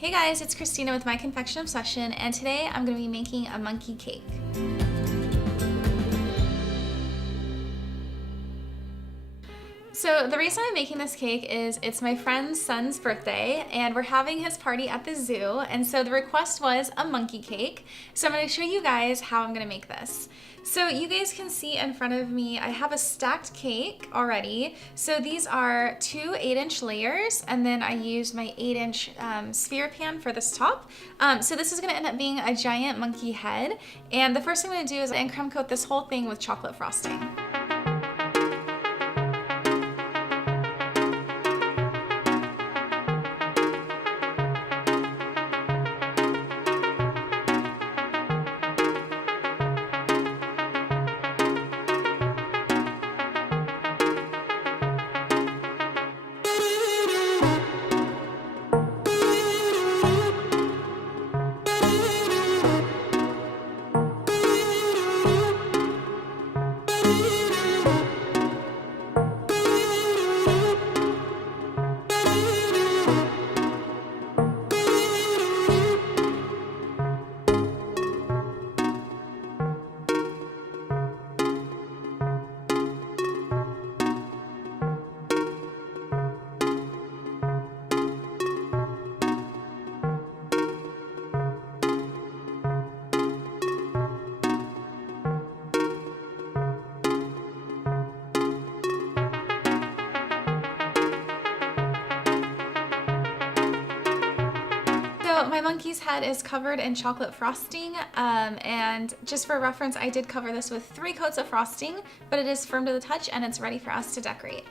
Hey guys, it's Christina with My Confection Obsession, and today I'm going to be making a monkey cake. So the reason I'm making this cake is it's my friend's son's birthday and we're having his party at the zoo, and so the request was a monkey cake. So I'm going to show you guys how I'm going to make this. So you guys can see in front of me I have a stacked cake already. So these are two 8-inch layers, and then I used my 8-inch sphere pan for this top. So this is going to end up being a giant monkey head, and the first thing I'm going to do is crumb coat this whole thing with chocolate frosting. So my monkey's head is covered in chocolate frosting, and just for reference, I did cover this with 3 coats of frosting, but it is firm to the touch and it's ready for us to decorate.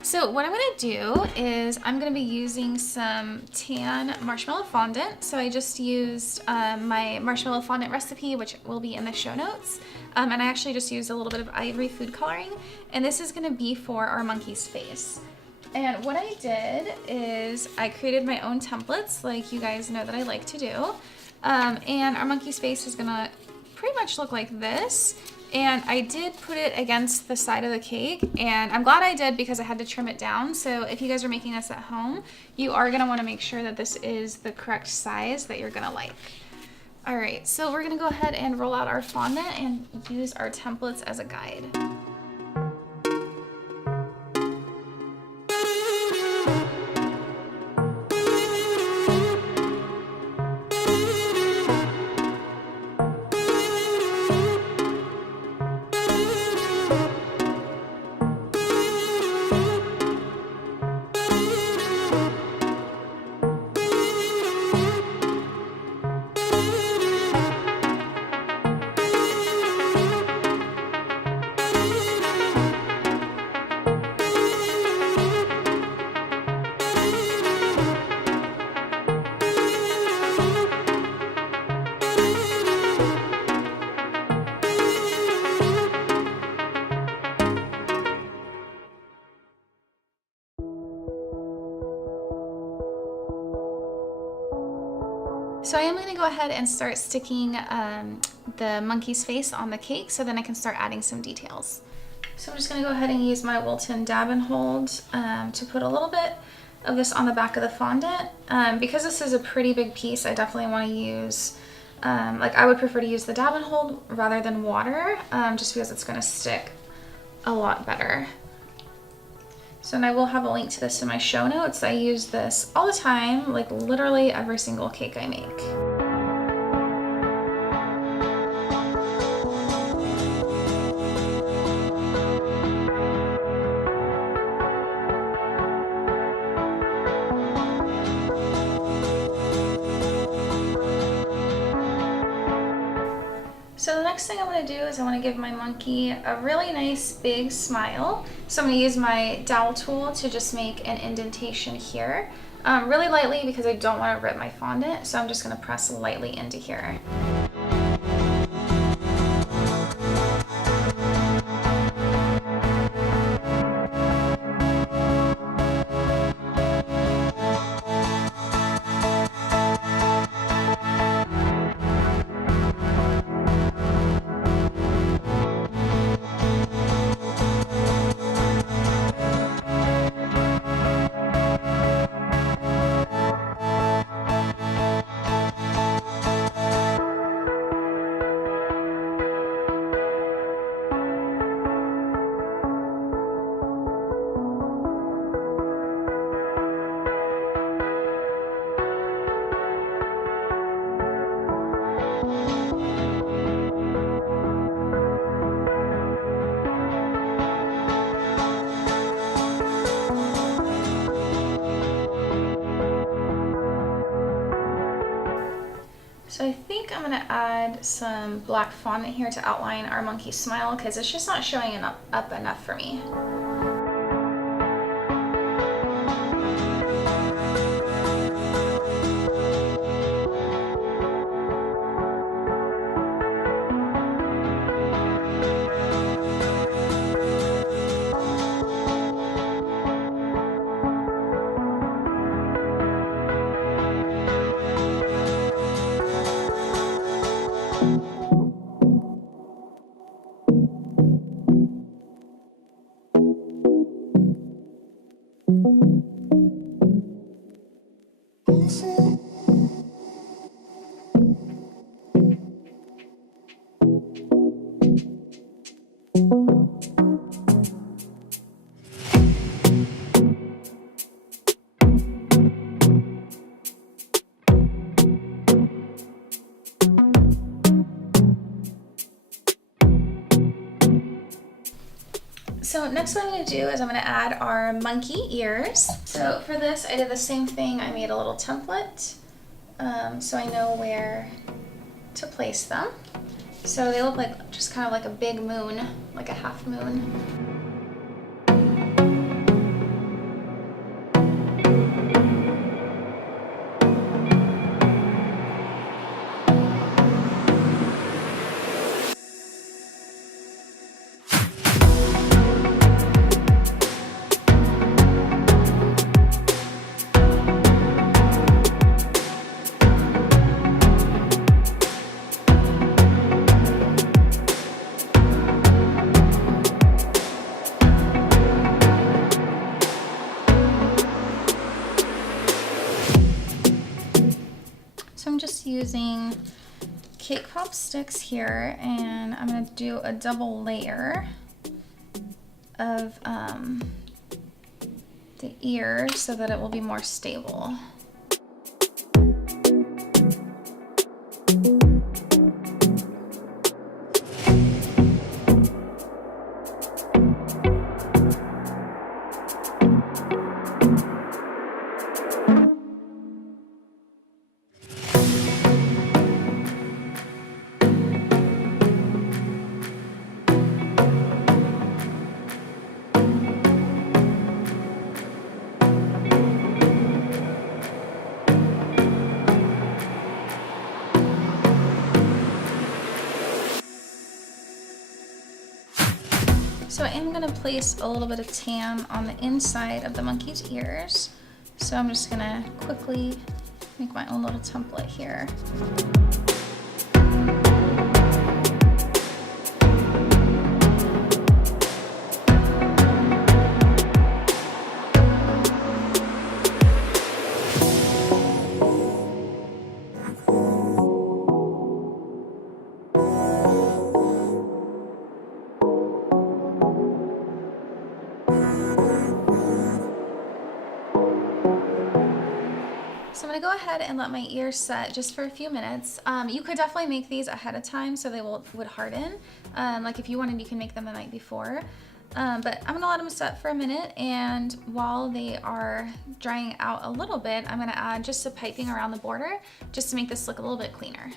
So what I'm going to do is I'm going to be using some tan marshmallow fondant. So I just used my marshmallow fondant recipe, which will be in the show notes, and I actually just used a little bit of ivory food coloring, and this is going to be for our monkey's face. And what I did is I created my own templates, like you guys know that I like to do. And our monkey's face is gonna pretty much look like this. And I did put it against the side of the cake, and I'm glad I did because I had to trim it down. So if you guys are making this at home, you are gonna wanna make sure that this is the correct size that you're gonna like. All right, so we're gonna go ahead and roll out our fondant and use our templates as a guide. So I am going to go ahead and start sticking the monkey's face on the cake, so then I can start adding some details. So I'm just going to go ahead and use my Wilton dab and hold to put a little bit of this on the back of the fondant. Because this is a pretty big piece, I definitely want to use, I would prefer to use the dab and hold rather than water, just because it's going to stick a lot better. So, and I will have a link to this in my show notes. I use this all the time, like literally every single cake I make. So the next thing I want to do is I want to give my monkey a really nice big smile. So I'm going to use my dowel tool to just make an indentation here, really lightly because I don't want to rip my fondant. So I'm just going to press lightly into here. So I think I'm gonna add some black fondant here to outline our monkey smile because it's just not showing up enough for me. So next what I'm going to do is I'm going to add our monkey ears. So for this I did the same thing. I made a little template so I know where to place them. So they look like just kind of like a big moon, like a half moon. So I'm just using cake pop sticks here, and I'm going to do a double layer of the ears so that it will be more stable. So I am going to place a little bit of tan on the inside of the monkey's ears. So I'm just going to quickly make my own little template here. So I'm gonna go ahead and let my ears set just for a few minutes. You could definitely make these ahead of time so they would harden. Like if you wanted, you can make them the night before. But I'm gonna let them set for a minute, and while they are drying out a little bit, I'm gonna add just some piping around the border just to make this look a little bit cleaner.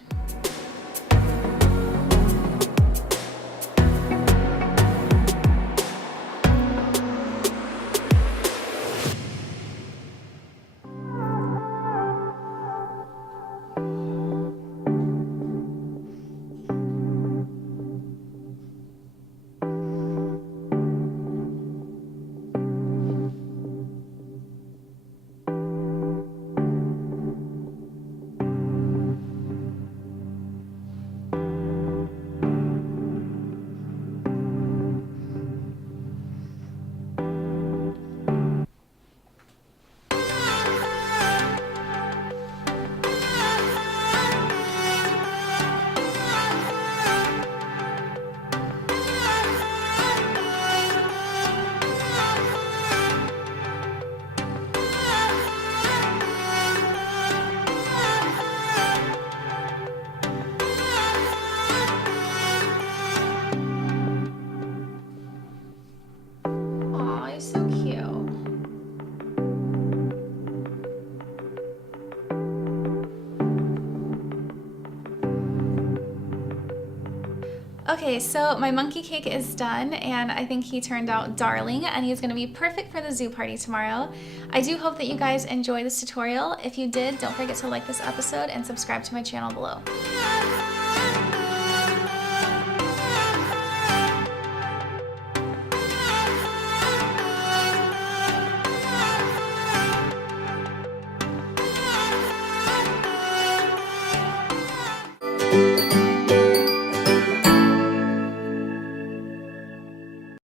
Okay, so my monkey cake is done, and I think he turned out darling, and he's gonna be perfect for the zoo party tomorrow. I do hope that you guys enjoy this tutorial. If you did, don't forget to like this episode and subscribe to my channel below.